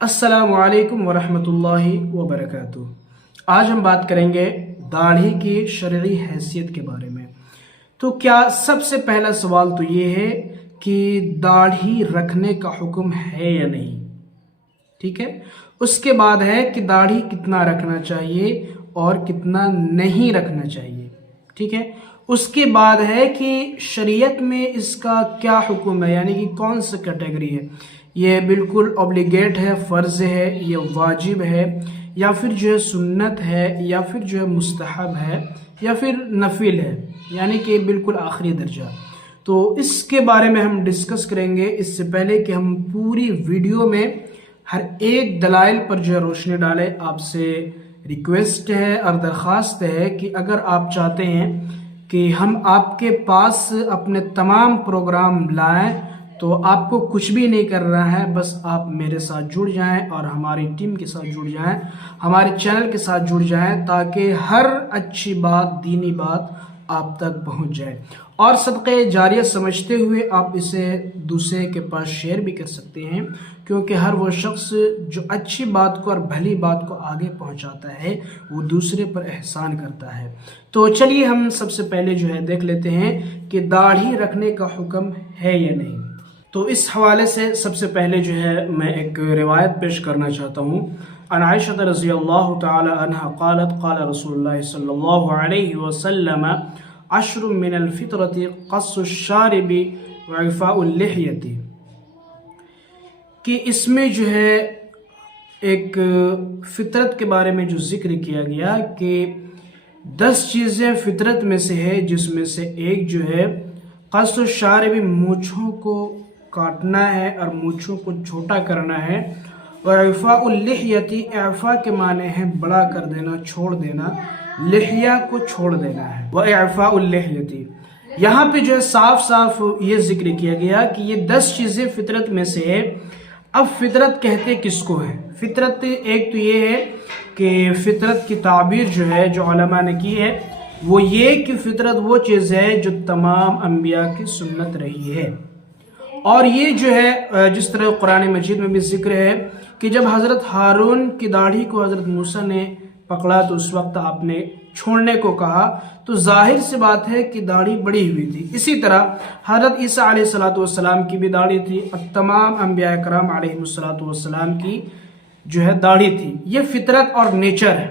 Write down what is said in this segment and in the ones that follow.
السلام علیکم ورحمۃ اللہ وبرکاتہ۔ آج ہم بات کریں گے داڑھی کی شرعی حیثیت کے بارے میں۔ تو کیا سب سے پہلا سوال تو یہ ہے کہ داڑھی رکھنے کا حکم ہے یا نہیں؟ ٹھیک ہے، اس کے بعد ہے کہ داڑھی کتنا رکھنا چاہیے اور کتنا نہیں رکھنا چاہیے۔ ٹھیک ہے، اس کے بعد ہے کہ شریعت میں اس کا کیا حکم ہے، یعنی کہ کون سا کیٹیگری ہے، یہ بالکل اوبلیگیٹ ہے، فرض ہے، یہ واجب ہے، یا پھر جو ہے سنت ہے، یا پھر جو ہے مستحب ہے، یا پھر نفل ہے، یعنی کہ بالکل آخری درجہ۔ تو اس کے بارے میں ہم ڈسکس کریں گے۔ اس سے پہلے کہ ہم پوری ویڈیو میں ہر ایک دلائل پر جو ہے روشنی ڈالیں، آپ سے ریکویسٹ ہے اور درخواست ہے کہ اگر آپ چاہتے ہیں کہ ہم آپ کے پاس اپنے تمام پروگرام لائیں تو آپ کو کچھ بھی نہیں کر رہا ہے، بس آپ میرے ساتھ جڑ جائیں اور ہماری ٹیم کے ساتھ جڑ جائیں، ہمارے چینل کے ساتھ جڑ جائیں، تاکہ ہر اچھی بات، دینی بات آپ تک پہنچ جائے، اور صدقہ جاریہ سمجھتے ہوئے آپ اسے دوسرے کے پاس شیئر بھی کر سکتے ہیں، کیونکہ ہر وہ شخص جو اچھی بات کو اور بھلی بات کو آگے پہنچاتا ہے وہ دوسرے پر احسان کرتا ہے۔ تو چلیے ہم سب سے پہلے جو ہے دیکھ لیتے ہیں کہ داڑھی رکھنے کا حکم ہے یا نہیں۔ تو اس حوالے سے سب سے پہلے جو ہے میں ایک روایت پیش کرنا چاہتا ہوں۔ عن عائشہ رضی اللہ تعالی عنہ قالت قال رسول اللہ صلی اللہ علیہ وسلم عشر من الفطرۃ قص الشارب وعفاء اللحیۃ، کہ اس میں جو ہے ایک فطرت کے بارے میں جو ذکر کیا گیا کہ 10 چیزیں فطرت میں سے ہے، جس میں سے ایک جو ہے قص الشارب، مونچھوں کو کاٹنا ہے اور مونچھوں کو چھوٹا کرنا ہے، اور اعفاء اللحیۃ، اعفاء کے معنی ہے بڑا کر دینا، چھوڑ دینا، لحیہ کو چھوڑ دینا ہے، واعفاء اللحیۃ۔ یہاں پہ جو ہے صاف صاف یہ ذکر کیا گیا کہ یہ 10 چیزیں فطرت میں سے ہے۔ اب فطرت کہتے کس کو ہے؟ فطرت ایک تو یہ ہے کہ فطرت کی تعبیر جو ہے جو علماء نے کی ہے وہ یہ کہ فطرت وہ چیز ہے جو تمام انبیاء کی سنت رہی ہے، اور یہ جو ہے جس طرح قرآن مجید میں بھی ذکر ہے کہ جب حضرت ہارون کی داڑھی کو حضرت موسیٰ نے پکڑا تو اس وقت آپ نے چھوڑنے کو کہا، تو ظاہر سی بات ہے کہ داڑھی بڑی ہوئی تھی۔ اسی طرح حضرت عیسیٰ علیہ السلام کی بھی داڑھی تھی، اور تمام انبیاء کرام علیہ السلام کی جو ہے داڑھی تھی۔ یہ فطرت اور نیچر ہے،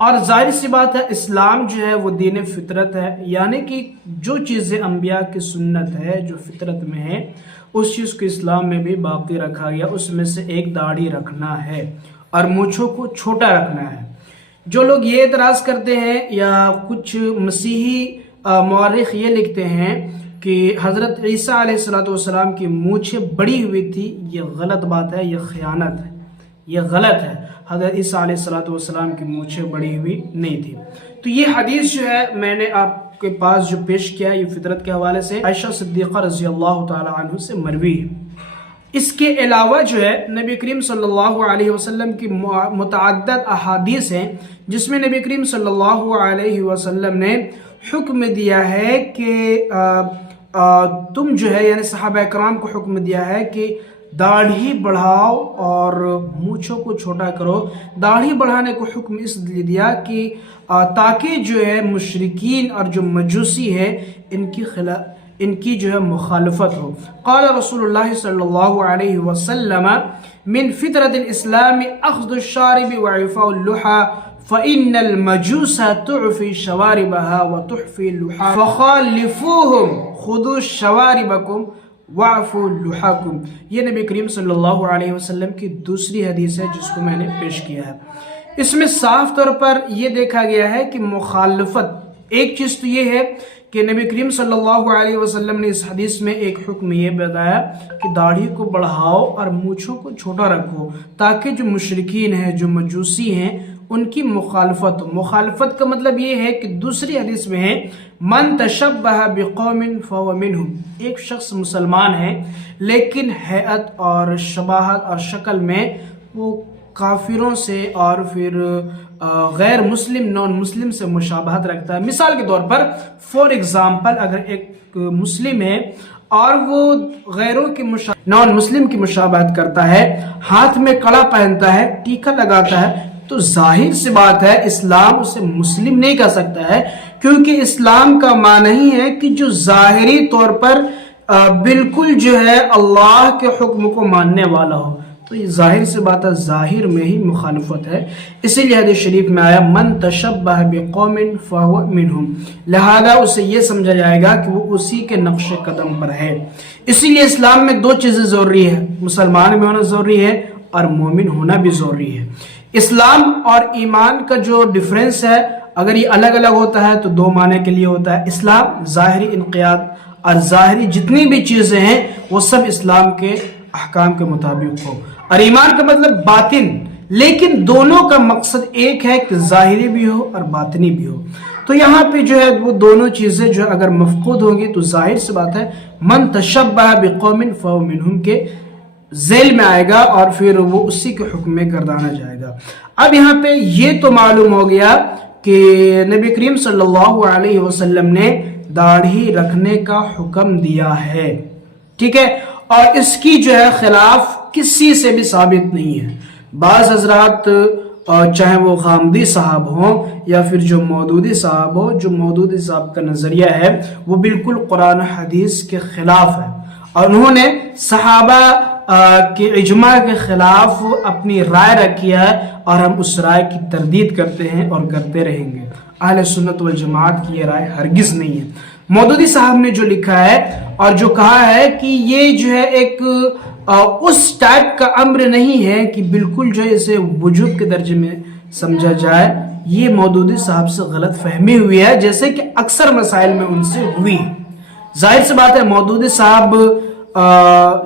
اور ظاہر سی بات ہے اسلام جو ہے وہ دین فطرت ہے، یعنی کہ جو چیزیں انبیاء کی سنت ہے، جو فطرت میں ہے، اس چیز کو اسلام میں بھی باقی رکھا گیا۔ اس میں سے ایک داڑھی رکھنا ہے اور مونچھوں کو چھوٹا رکھنا ہے۔ جو لوگ یہ اعتراض کرتے ہیں یا کچھ مسیحی مورخ یہ لکھتے ہیں کہ حضرت عیسیٰ علیہ السلام کی مونچھیں بڑی ہوئی تھی، یہ غلط بات ہے، یہ خیانت ہے، یہ غلط ہے۔ حضرت عیسیٰ علیہ السلام کی مونچھیں بڑی ہوئی نہیں تھی۔ تو یہ حدیث جو ہے میں نے آپ کے پاس جو پیش کیا، یہ فطرت کے حوالے سے عائشہ صدیقہ رضی اللہ تعالی عنہ سے مروی ہے۔ اس کے علاوہ جو ہے نبی کریم صلی اللہ علیہ وسلم کی متعدد احادیث ہیں جس میں نبی کریم صلی اللہ علیہ وسلم نے حکم دیا ہے کہ تم جو ہے، یعنی صحابہ کرام کو حکم دیا ہے کہ داڑھی بڑھاؤ اور مونچھوں کو چھوٹا کرو۔ داڑھی بڑھانے کو حکم اس لیے دیا کہ تاکہ جو ہے مشرکین اور جو مجوسی ہے ان کی جو ہے مخالفت ہو۔ قال رسول اللہ صلی اللہ علیہ وسلم من فطرت الاسلام اخذ الشارب وعفاء اللحى فإن المجوس تعفي شواربها وتحفي اللحى فخالفوهم خذوا شواربكم وعفوا لحاکم۔ یہ نبی کریم صلی اللہ علیہ وسلم کی دوسری حدیث ہے جس کو میں نے پیش کیا ہے۔ اس میں صاف طور پر یہ دیکھا گیا ہے کہ مخالفت، ایک چیز تو یہ ہے کہ نبی کریم صلی اللہ علیہ وسلم نے اس حدیث میں ایک حکم یہ بتایا کہ داڑھی کو بڑھاؤ اور مونچھوں کو چھوٹا رکھو، تاکہ جو مشرکین ہیں، جو مجوسی ہیں، ان کی مخالفت ہو۔ مخالفت کا مطلب یہ ہے کہ دوسری حدیث میں ہے من تشبہ بقوم فہو منہم، ایک شخص مسلمان ہے لیکن ہیئت اور شباہت اور شکل میں وہ کافروں سے اور پھر غیر مسلم، نان مسلم سے مشابہت رکھتا ہے۔ مثال کے طور پر فار ایگزامپل اگر ایک مسلم ہے اور وہ غیروں کی نان مسلم کی مشابہت کرتا ہے، ہاتھ میں کڑا پہنتا ہے، ٹیکا لگاتا ہے، تو ظاہر سی بات ہے اسلام اسے مسلم نہیں کہہ سکتا ہے، کیونکہ اسلام کا معنی ہی ہے کہ جو ظاہری طور پر بالکل جو ہے اللہ کے حکم کو ماننے والا ہو. تو یہ ظاہر سے بات ہے، ظاہر میں ہی مخالفت ہے. اسی لیے حدیث شریف میں آیا من تشبہ بقوم فہو منہم، لہذا اسے یہ سمجھا جائے گا کہ وہ اسی کے نقش قدم پر ہے. اسی لیے اسلام میں دو چیزیں ضروری ہے، مسلمان بھی ہونا ضروری ہے اور مومن ہونا بھی ضروری ہے. اسلام اور ایمان کا جو ڈفرینس ہے، اگر یہ الگ الگ ہوتا ہے تو دو معنی کے لیے ہوتا ہے. اسلام ظاہری انقیاد اور ظاہری جتنی بھی چیزیں ہیں وہ سب اسلام کے احکام کے مطابق ہو، اور ایمان کا مطلب باطن، لیکن دونوں کا مقصد ایک ہے کہ ظاہری بھی ہو اور باطنی بھی ہو. تو یہاں پہ جو ہے وہ دونوں چیزیں جو اگر مفقود ہوں گی تو ظاہر سے بات ہے من تشبہ بقوم فہو منہم کے ذیل میں آئے گا اور پھر وہ اسی کے حکم میں گردانا جائے گا. اب یہاں پہ یہ تو معلوم ہو گیا کہ نبی کریم صلی اللہ علیہ وسلم نے داڑھی رکھنے کا حکم دیا ہے، ٹھیک ہے، اور اس کی جو ہے خلاف کسی سے بھی ثابت نہیں ہے. بعض حضرات چاہے وہ غامدی صاحب ہوں یا پھر جو مودودی صاحب ہو، جو مودودی صاحب کا نظریہ ہے وہ بالکل قرآن و حدیث کے خلاف ہے، اور انہوں نے صحابہ کے اجماع کے خلاف اپنی رائے رکھی ہے، اور ہم اس رائے کی تردید کرتے ہیں اور کرتے رہیں گے. اہل سنت والجماعت کی یہ رائے ہرگز نہیں ہے. مودودی صاحب نے جو لکھا ہے اور جو کہا ہے کہ یہ جو ہے ایک اس ٹائپ کا امر نہیں ہے کہ بالکل جو ہے اسے وجوب کے درجے میں سمجھا جائے، یہ مودودی صاحب سے غلط فہمی ہوئی ہے، جیسے کہ اکثر مسائل میں ان سے ہوئی. ظاہر سی بات ہے مودودی صاحب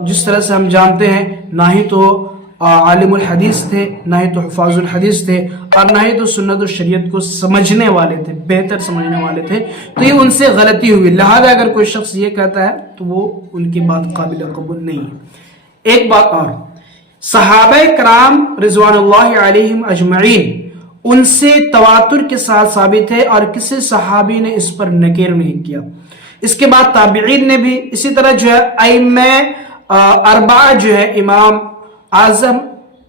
جس طرح سے ہم جانتے ہیں نہ ہی تو عالم الحدیث تھے، نہ ہی تو حفاظ الحدیث تھے، اور نہ ہی تو سنت و شریعت کو سمجھنے والے تھے، بہتر سمجھنے والے تھے. تو یہ ان سے غلطی ہوئی، لہذا اگر کوئی شخص یہ کہتا ہے تو وہ ان کی بات قابل قبول نہیں ہے. ایک بات اور، صحابہ کرام رضوان اللہ علیہم اجمعین ان سے تواتر کے ساتھ ثابت ہے اور کسی صحابی نے اس پر نکیر نہیں کیا. اس کے بعد تابعین نے بھی، اسی طرح جو ہے ائمہ اربعہ جو ہے امام اعظم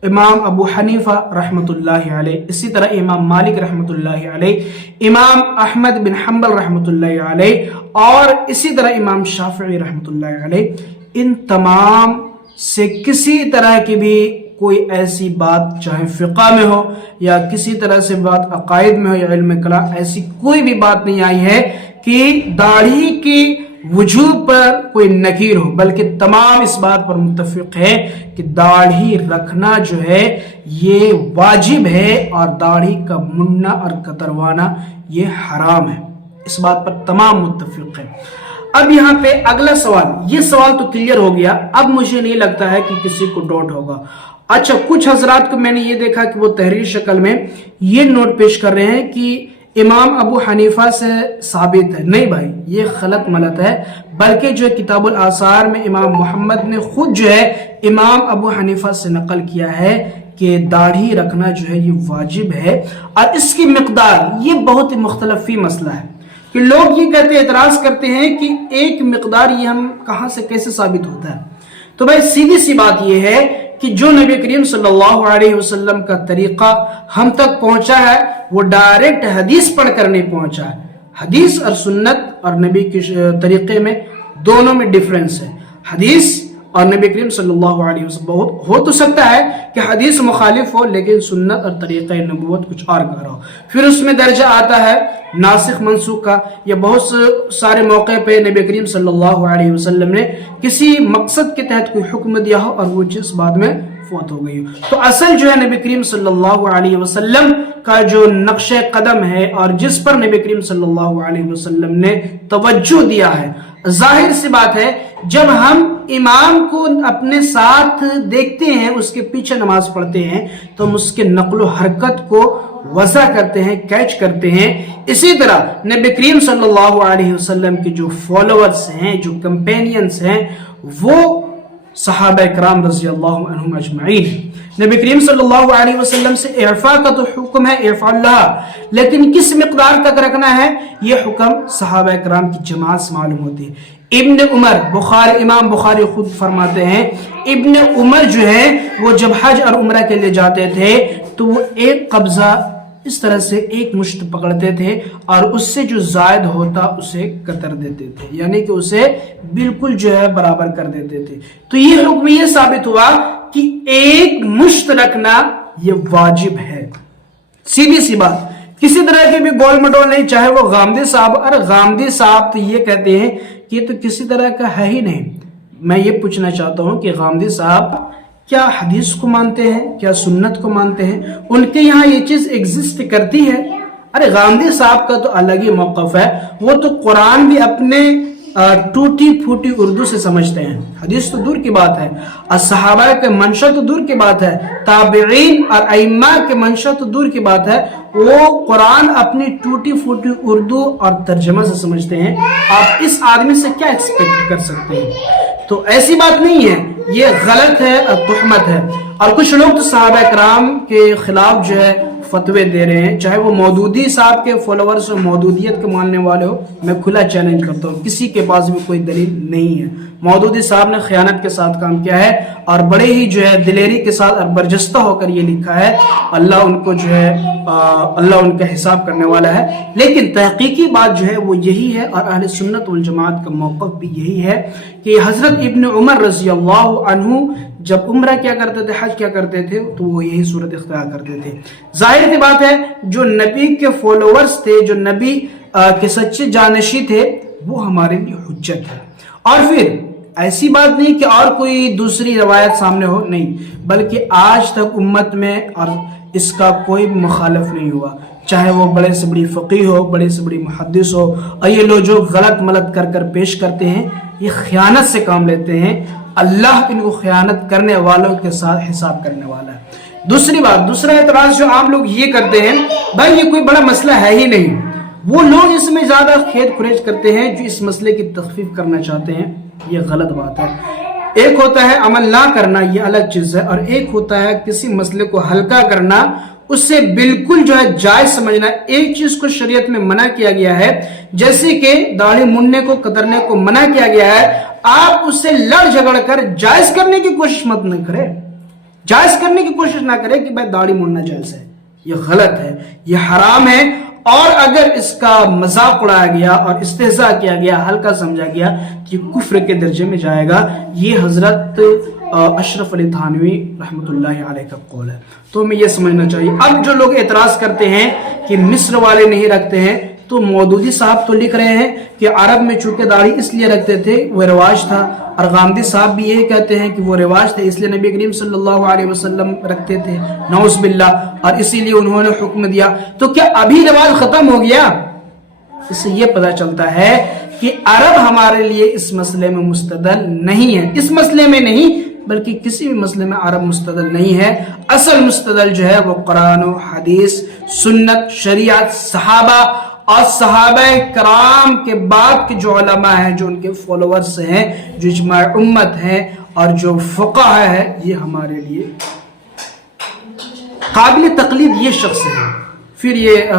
امام ابو حنیفہ رحمۃ اللہ علیہ، اسی طرح امام مالک رحمۃ اللہ علیہ، امام احمد بن حنبل رحمۃ اللہ علیہ، اور اسی طرح امام شافعی رحمۃ اللہ علیہ، ان تمام سے کسی طرح کی بھی کوئی ایسی بات چاہے فقہ میں ہو یا کسی طرح سے بات عقائد میں ہو یا علم کلام، ایسی کوئی بھی بات نہیں آئی ہے کہ داڑھی کی وجوب پر کوئی نکیر ہو، بلکہ تمام اس بات پر متفق ہے کہ داڑھی رکھنا جو ہے یہ واجب ہے اور داڑھی کا مننا اور کتروانا یہ حرام ہے. اس بات پر تمام متفق ہیں. اب یہاں پہ اگلا سوال، یہ سوال تو کلیئر ہو گیا، اب مجھے نہیں لگتا ہے کہ کسی کو ڈاؤٹ ہوگا. اچھا، کچھ حضرات کو میں نے یہ دیکھا کہ وہ تحریر شکل میں یہ نوٹ پیش کر رہے ہیں کہ امام ابو حنیفہ سے ثابت ہے. نہیں بھائی، یہ غلط ملت ہے، بلکہ جو کتاب الآثار میں امام محمد نے خود جو ہے امام ابو حنیفہ سے نقل کیا ہے کہ داڑھی رکھنا جو ہے یہ واجب ہے، اور اس کی مقدار یہ بہت ہی مختلف مسئلہ ہے کہ لوگ یہ کہتے اعتراض کرتے ہیں کہ ایک مقدار یہ ہم کہاں سے کیسے ثابت ہوتا ہے. تو بھائی سیدھی سی بات یہ ہے کہ جو نبی کریم صلی اللہ علیہ وسلم کا طریقہ ہم تک پہنچا ہے وہ ڈائریکٹ حدیث پڑھ کر نہیں پہنچا ہے. حدیث اور سنت اور نبی کے طریقے میں دونوں میں ڈیفرنس ہے. حدیث اور نبی کریم صلی اللہ علیہ وسلم ہو تو سکتا ہے کہ حدیث مخالف ہو، لیکن سنت اور طریقہ نبوت کچھ اور کہہ رہا ہو. پھر اس میں درجہ آتا ہے ناسخ منسوخ کا، یا بہت سارے موقع پہ نبی کریم صلی اللہ علیہ وسلم نے کسی مقصد کے تحت کوئی حکم دیا ہو اور وہ چیز بعد میں فوت ہو گئی ہو. تو اصل جو ہے نبی کریم صلی اللہ علیہ وسلم کا جو نقش قدم ہے اور جس پر نبی کریم صلی اللہ علیہ وسلم نے توجہ دیا ہے، ظاہر سی بات ہے جب ہم امام کو اپنے ساتھ دیکھتے ہیں، اس کے پیچھے نماز پڑھتے ہیں، تو ہم اس کے نقل و حرکت کو وضع کرتے ہیں، کیچ کرتے ہیں. اسی طرح نبی کریم صلی اللہ علیہ وسلم کے جو فالوورز ہیں، جو کمپینینز ہیں، وہ صحابہ کرام رضی اللہ عنہم اجمعین. نبی کریم صلی اللہ علیہ وسلم سے اعفاء کا تو حکم ہے، اعفاء اللہ، لیکن کس مقدار تک رکھنا ہے یہ حکم صحابہ کرام کی جماعت سے معلوم ہوتی ہے. ابن عمر، بخاری، امام بخاری خود فرماتے ہیں ابن عمر جو ہے وہ جب حج اور عمرہ کے لیے جاتے تھے تو وہ ایک قبضہ اس طرح سے ایک مشت پکڑتے تھے اور اس سے جو زائد ہوتا اسے قطر دیتے تھے، یعنی کہ اسے بالکل جو ہے برابر کر دیتے تھے۔ تو یہ حکم یہ ثابت ہوا کہ ایک مشت رکھنا یہ واجب ہے، سیدھی سی بات، کسی طرح کے بھی گول مٹول نہیں، چاہے وہ غامدی صاحب، اور غامدی صاحب تو یہ کہتے ہیں کہ یہ تو کسی طرح کا ہے ہی نہیں۔ میں یہ پوچھنا چاہتا ہوں کہ غامدی صاحب کیا حدیث کو مانتے ہیں، کیا سنت کو مانتے ہیں؟ ان کے یہاں یہ چیز ایگزسٹ کرتی ہے؟ ارے غامدی صاحب کا تو الگ ہی موقف ہے، وہ تو قرآن بھی اپنے ٹوٹی پھوٹی اردو سے سمجھتے ہیں، حدیث تو دور کی بات ہے، اور صحابہ کے منشا تو دور کی بات ہے، تابعین اور ائمہ کے منشا تو دور کی بات ہے، وہ قرآن اپنی ٹوٹی پھوٹی اردو اور ترجمہ سے سمجھتے ہیں۔ آپ اس آدمی سے کیا ایکسپیکٹ کر سکتے ہیں؟ تو ایسی بات نہیں ہے، یہ غلط ہے اور تہمت ہے۔ اور کچھ لوگ تو صحابہ کرام کے خلاف جو ہے فتوے دے رہے ہیں، چاہے وہ مودودی صاحب کے فالوورز ہو، مودودیت کے ماننے والے ہو، میں کھلا چیلنج کرتا ہوں، کسی کے پاس بھی کوئی دلیل نہیں ہے۔ مودودی صاحب نے خیانت کے ساتھ کام کیا ہے اور بڑے ہی جو ہے دلیری کے ساتھ اور برجستہ ہو کر یہ لکھا ہے، اللہ ان کو جو ہے اللہ ان کا حساب کرنے والا ہے۔ لیکن تحقیقی بات جو ہے وہ یہی ہے، اور اہل سنت والجماعت کا موقف بھی یہی ہے کہ حضرت ابن عمر رضی اللہ عنہ جب عمرہ کیا کرتے تھے، حج کیا کرتے تھے، تو وہ یہی صورت اختیار کرتے تھے۔ ظاہر سی بات ہے جو نبی کے فالوورز تھے، جو نبی کے سچے جانشی تھے، وہ ہمارے لیے حجت ہے۔ اور پھر ایسی بات نہیں کہ اور کوئی دوسری روایت سامنے ہو، نہیں، بلکہ آج تک امت میں اور اس کا کوئی مخالف نہیں ہوا، چاہے وہ بڑے سے بڑی فقیہ ہو، بڑے سے بڑی محدث ہو، اور یہ لوگ جو غلط ملت کر کر پیش کرتے ہیں، یہ خیانت سے کام لیتے ہیں، اللہ ان کو خیانت کرنے والوں کے ساتھ حساب کرنے والا ہے۔ دوسری بات، دوسرا اعتراض جو عام لوگ یہ کرتے ہیں، بھائی یہ کوئی بڑا مسئلہ ہے ہی نہیں، وہ لوگ اس میں زیادہ کھید کھریج کرتے ہیں جو اس مسئلے کی تخفیف کرنا چاہتے ہیں، یہ غلط بات ہے۔ ایک ہوتا ہے عمل نہ کرنا، یہ الگ چیز ہے، اور ایک ہوتا ہے کسی مسئلے کو ہلکا کرنا، اس سے بالکل جو ہے جائز سمجھنا۔ ایک چیز کو شریعت میں منع کیا گیا ہے، جیسے کہ داڑھی منڈنے کو، کترنے کو منع کیا گیا ہے، آپ اس سے لڑ جھگڑ کر جائز کرنے کی کوشش مت نہ کریں، جائز کرنے کی کوشش نہ کریں کہ بھائی داڑھی منڈنا جائز ہے، یہ غلط ہے، یہ حرام ہے، اور اگر اس کا مذاق اڑایا گیا اور استہزاء کیا گیا، ہلکا سمجھا گیا، تو یہ کفر کے درجے میں جائے گا۔ یہ حضرت اشرف علی تھانوی رحمۃ اللہ علیہ کا قول ہے، تو ہمیں یہ سمجھنا چاہیے۔ اب جو لوگ اعتراض کرتے ہیں کہ مصر والے نہیں رکھتے ہیں، تو مودودی صاحب تو لکھ رہے ہیں کہ عرب میں چونکہ داڑھی اس لیے رکھتے تھے، وہ رواج تھا، اور غامدی صاحب بھی یہ کہتے ہیں کہ وہ رواج تھے، اس لیے نبی کریم صلی اللہ علیہ وسلم رکھتے تھے، نعوذ باللہ، اور اسی لیے انہوں نے حکم دیا۔ تو کیا ابھی رواج ختم ہو گیا؟ اس سے یہ پتہ چلتا ہے کہ عرب ہمارے لیے اس مسئلے میں مستدل نہیں ہے، اس مسئلے میں نہیں بلکہ کسی بھی مسئلے میں عرب مستدل نہیں ہے۔ اصل مستدل جو ہے وہ قرآن و حدیث، سنت، شریعت، صحابہ اور صحابہ کرام کے بعد کے جو علماء ہیں، جو ان کے فالوورز ہیں، جو اجماع امت ہیں اور جو فقہاء ہیں، یہ ہمارے لیے قابل تقلید یہ شخص ہے۔ پھر یہ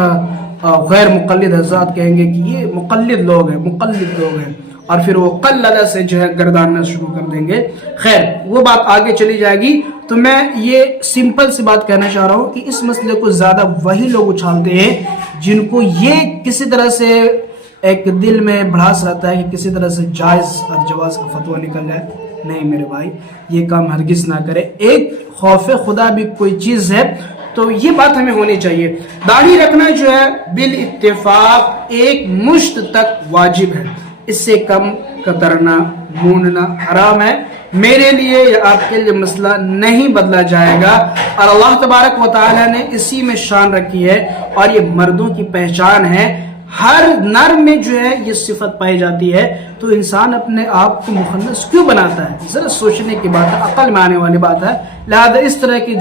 غیر مقلد حضرات کہیں گے کہ یہ مقلد لوگ ہیں، اور پھر وہ قلدہ سے جو ہے گرداننا شروع کر دیں گے۔ خیر، وہ بات آگے چلی جائے گی۔ تو میں یہ سمپل سی بات کہنا چاہ رہا ہوں کہ اس مسئلے کو زیادہ وہی لوگ اچھالتے ہیں جن کو یہ کسی طرح سے ایک دل میں بڑھاس رہتا ہے کہ کسی طرح سے جائز اور جواز کا فتویٰ نکل جائے۔ نہیں میرے بھائی، یہ کام ہرگز نہ کرے۔ ایک خوف خدا بھی کوئی چیز ہے، تو یہ بات ہمیں ہونی چاہیے۔ داڑھی رکھنا جو ہے بالاتفاق ایک مشت تک واجب ہے، اس سے کم کترنا، موننا حرام ہے۔ میرے لیے یا آپ کے لیے مسئلہ نہیں بدلا جائے گا، اور اللہ تبارک و تعالی نے اسی میں شان رکھی ہے، اور یہ مردوں کی پہچان ہے۔ ہر نر میں جو ہے یہ صفت پائی جاتی ہے، تو انسان اپنے آپ کو مخنث کیوں بناتا ہے؟ ذرا سوچنے کی بات ہے، عقل میں آنے والی بات ہے۔ لہذا اس طرح کی